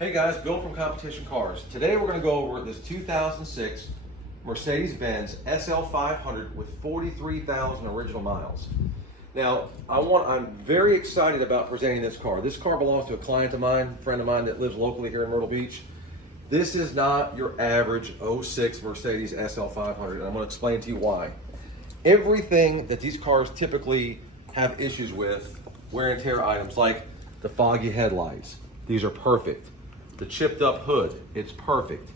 Hey guys, Bill from Competition Cars. Today we're going to go over this 2006 Mercedes-Benz SL500 with 43,000 original miles. Now, I'm very excited about presenting this car. This car belongs to a client of mine, friend of mine that lives locally here in Myrtle Beach. This is not your average 06 Mercedes SL500, and I'm going to explain to you why. Everything that these cars typically have issues with, wear and tear items like the foggy headlights, these are perfect. The chipped up hood, it's perfect.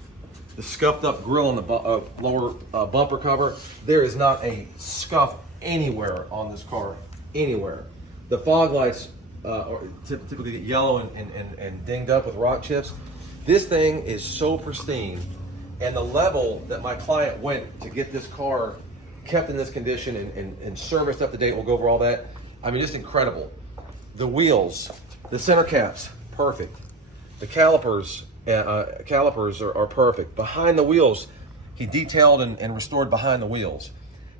The scuffed up grille on the lower bumper cover, there is not a scuff anywhere on this car, anywhere. The fog lights typically get yellow and dinged up with rock chips. This thing is so pristine, and the level that my client went to get this car kept in this condition and serviced up to date, we'll go over all that. I mean, just incredible. The wheels, the center caps, perfect. The calipers are perfect. Behind the wheels, he detailed and restored behind the wheels.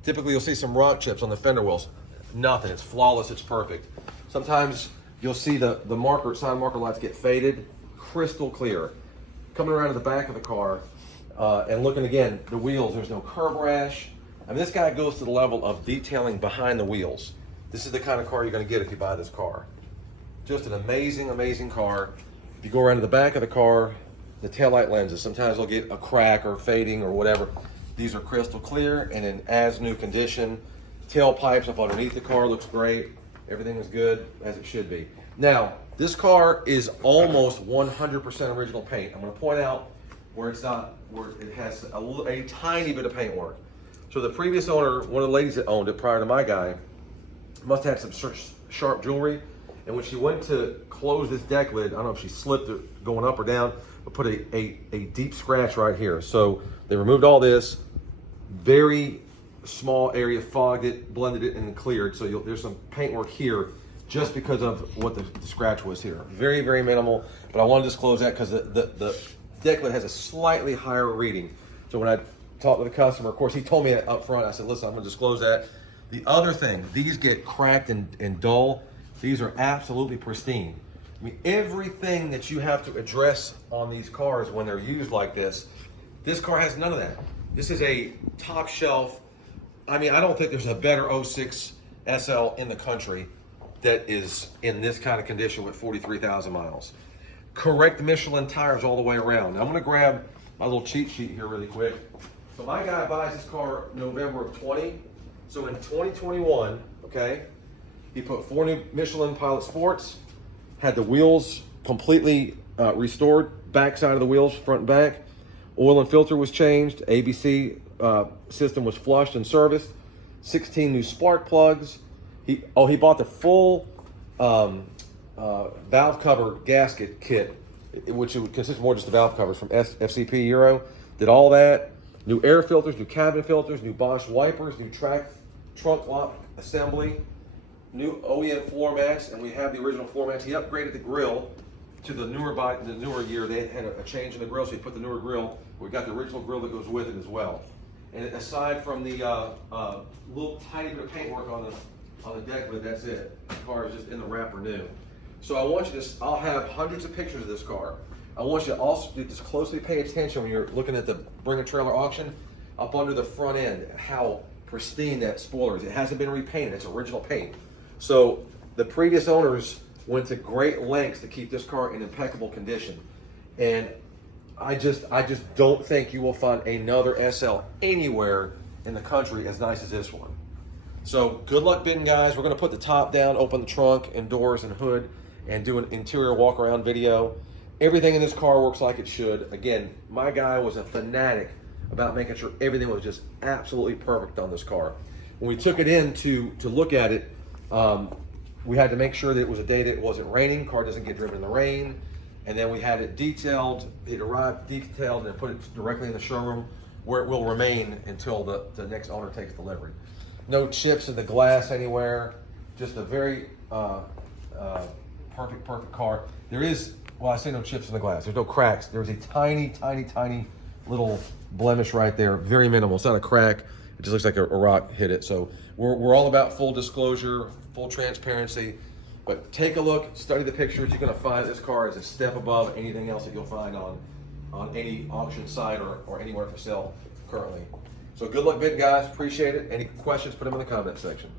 Typically, you'll see some rock chips on the fender wells. Nothing. It's flawless. It's perfect. Sometimes you'll see the side marker lights get faded. Crystal clear. Coming around to the back of the car and looking again, the wheels. There's no curb rash. I mean, this guy goes to the level of detailing behind the wheels. This is the kind of car you're going to get if you buy this car. Just an amazing, amazing car. If you go around to the back of the car, the taillight lenses, sometimes they'll get a crack or fading or whatever. These are crystal clear and in as new condition. Tailpipes up underneath the car looks great. Everything is good as it should be. Now, this car is almost 100% original paint. I'm going to point out where it's not, where it has a tiny bit of paint work. So the previous owner, one of the ladies that owned it prior to my guy, must have had some sharp jewelry. And when she went to close this deck lid, I don't know if she slipped it going up or down, but put a deep scratch right here. So they removed all this, very small area, fogged it, blended it, and cleared. So there's some paint work here just because of what the scratch was here. Very, very minimal, but I want to disclose that because the deck lid has a slightly higher reading. So when I talked to the customer, of course, he told me that up front. I said, listen, I'm going to disclose that. The other thing, these get cracked and dull. These are absolutely pristine. I mean, everything that you have to address on these cars when they're used like this car has none of that. This is a top shelf. I mean, I don't think there's a better 06 SL in the country that is in this kind of condition with 43,000 miles. Correct Michelin tires all the way around. Now, I'm gonna grab my little cheat sheet here really quick. So my guy buys this car November of 20. So in 2021, okay, he put 4 new Michelin Pilot Sports, had the wheels completely restored, back side of the wheels, front and back. Oil and filter was changed, ABC system was flushed and serviced, 16 new spark plugs. He bought the full valve cover gasket kit, which would consist more just the valve covers from FCP Euro. Did all that. New air filters, new cabin filters, new Bosch wipers, new trunk lock assembly, new OEM floor mats, and we have the original floor mats. He upgraded the grill to the newer year. They had a change in the grill, so he put the newer grill. We got the original grill that goes with it as well. And aside from the little tiny bit of paintwork on the deck lid, that's it. The car is just in the wrapper new. So I want you to, I'll have hundreds of pictures of this car. I want you to also just closely pay attention when you're looking at the Bring a Trailer auction up under the front end, how pristine that spoiler is. It hasn't been repainted, it's original paint. So the previous owners went to great lengths to keep this car in impeccable condition. And I just don't think you will find another SL anywhere in the country as nice as this one. So good luck bidding, guys. We're gonna put the top down, open the trunk and doors and hood, and do an interior walk around video. Everything in this car works like it should. Again, my guy was a fanatic about making sure everything was just absolutely perfect on this car. When we took it in to look at it, we had to make sure that it was a day that it wasn't raining, car doesn't get driven in the rain. And then we had it detailed, it arrived detailed, and put it directly in the showroom where it will remain until the next owner takes delivery. No chips in the glass anywhere, just a very perfect car. There is, well, I say no chips in the glass, there's no cracks. There's a tiny little blemish right there, very minimal. It's not a crack, it just looks like a rock hit it. So we're all about full disclosure, full transparency. But take a look, study the pictures. You're going to find this car is a step above anything else that you'll find on any auction site or anywhere for sale currently. So good luck bidding, guys. Appreciate it. Any questions, put them in the comment section.